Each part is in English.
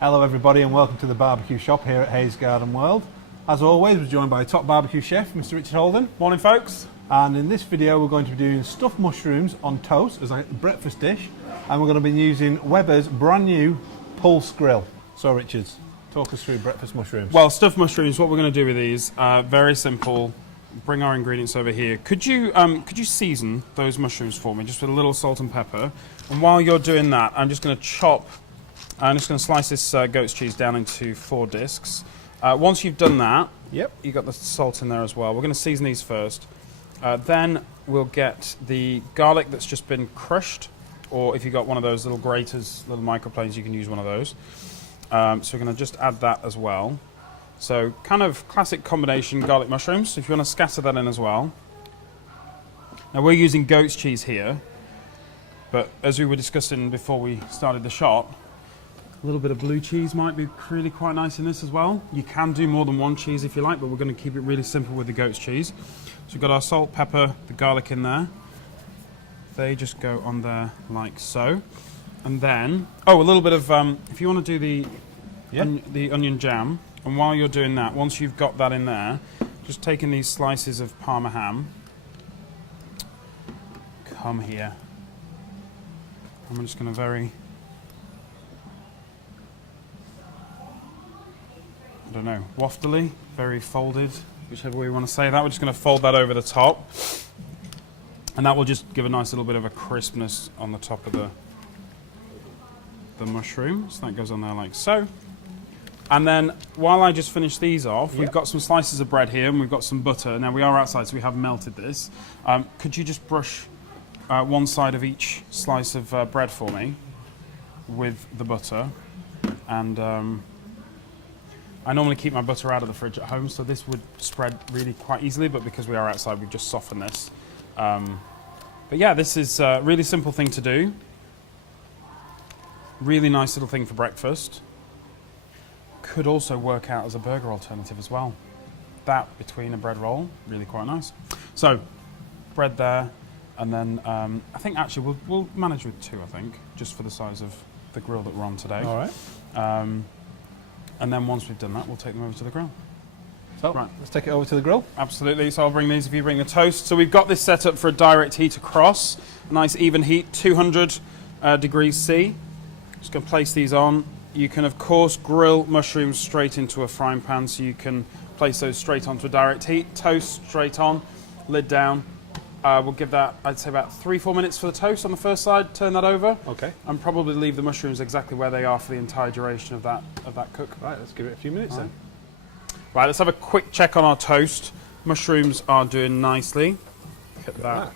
Hello everybody and welcome to the barbecue shop here at Hayes Garden World. As always, we're joined by top barbecue chef, Mr. Richard Holden. Morning folks. And in this video we're going to be doing stuffed mushrooms on toast as a breakfast dish, and we're going to be using Weber's brand new Pulse grill. So Richard, talk us through breakfast mushrooms. Well, stuffed mushrooms, what we're going to do with these, very simple. Bring our ingredients over here. Could you season those mushrooms for me, just with a little salt and pepper? And while you're doing that, I'm just going to slice this goat's cheese down into 4 discs. Once you've done that, you've got the salt in there as well. We're going to season these first. Then we'll get the garlic that's just been crushed, or if you've got one of those little graters, little microplanes, you can use one of those. So we're going to just add that as well. So kind of classic combination garlic mushrooms, if you want to scatter that in as well. Now we're using goat's cheese here, but as we were discussing before we started the shot, a little bit of blue cheese might be really quite nice in this as well. You can do more than one cheese if you like, but we're going to keep it really simple with the goat's cheese. So we've got our salt, pepper, the garlic in there. They just go on there like so. And then, a little bit of, if you want to do the onion jam, and while you're doing that, once you've got that in there, just taking these slices of Parma ham, come here. I'm just going to I don't know, waftily, very folded, whichever way you want to say that. We're just going to fold that over the top, and that will just give a nice little bit of a crispness on the top of the mushroom. So that goes on there like so. And then while I just finish these off, we've got some slices of bread here and we've got some butter. Now we are outside, so we have melted this. Could you just brush one side of each slice of bread for me with the butter? And I normally keep my butter out of the fridge at home, so this would spread really quite easily, but because we are outside, we've just softened this. But yeah, this is a really simple thing to do. Really nice little thing for breakfast. Could also work out as a burger alternative as well. That between a bread roll, really quite nice. So, bread there, and then I think actually we'll manage with 2, I think, just for the size of the grill that we're on today. All right. And then once we've done that, we'll take them over to the grill. So, right, let's take it over to the grill. Absolutely, so I'll bring these if you bring the toast. So we've got this set up for a direct heat across, a nice even heat, 200 degrees C. Just going to place these on. You can, of course, grill mushrooms straight into a frying pan, so you can place those straight onto a direct heat. Toast straight on, lid down. We'll give that, I'd say, about 3-4 minutes for the toast on the first side. Turn that over. Okay. And probably leave the mushrooms exactly where they are for the entire duration of that cook. Right, let's give it a few minutes then. Right, let's have a quick check on our toast. Mushrooms are doing nicely. Look at that.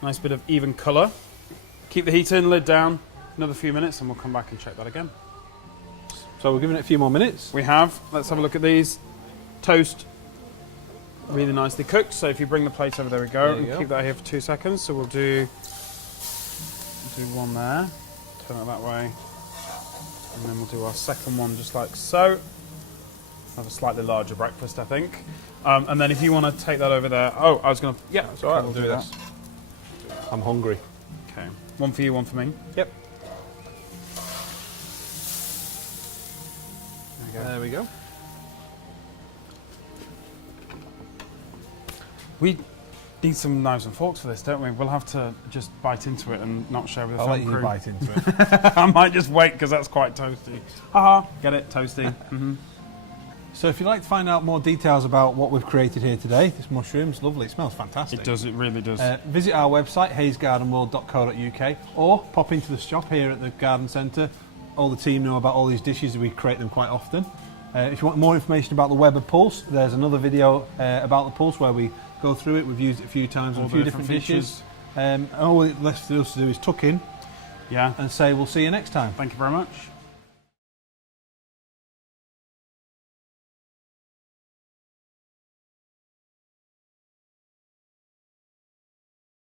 Nice bit of even colour. Keep the heat in, lid down. Another few minutes, and we'll come back and check that again. So we're giving it a few more minutes. We have. Let's have a look at these. Toast, really nicely cooked. So if you bring the plate over, there we go. And keep that here for 2 seconds. So we'll do one there. Turn it that way. And then we'll do our second one just like so. Have a slightly larger breakfast, I think. And then if you want to take that over there. Oh, I was going to... Yeah, that's all right. We'll do this. I'm hungry. Okay. One for you, one for me. Yep. There we go. We need some knives and forks for this, don't we? We'll have to just bite into it and not share with the film crew. I'll let you bite into it. I might just wait because that's quite toasty. Haha, get it? Toasty. So if you'd like to find out more details about what we've created here today, this mushroom's lovely, it smells fantastic. It does, it really does. Visit our website, hayesgardenworld.co.uk, or pop into the shop here at the garden centre. All the team know about all these dishes, we create them quite often. If you want more information about the Weber Pulse, there's another video about the Pulse where we go through it. We've used it a few times on a few different dishes. All it left for us to do is tuck in and say we'll see you next time. Thank you very much.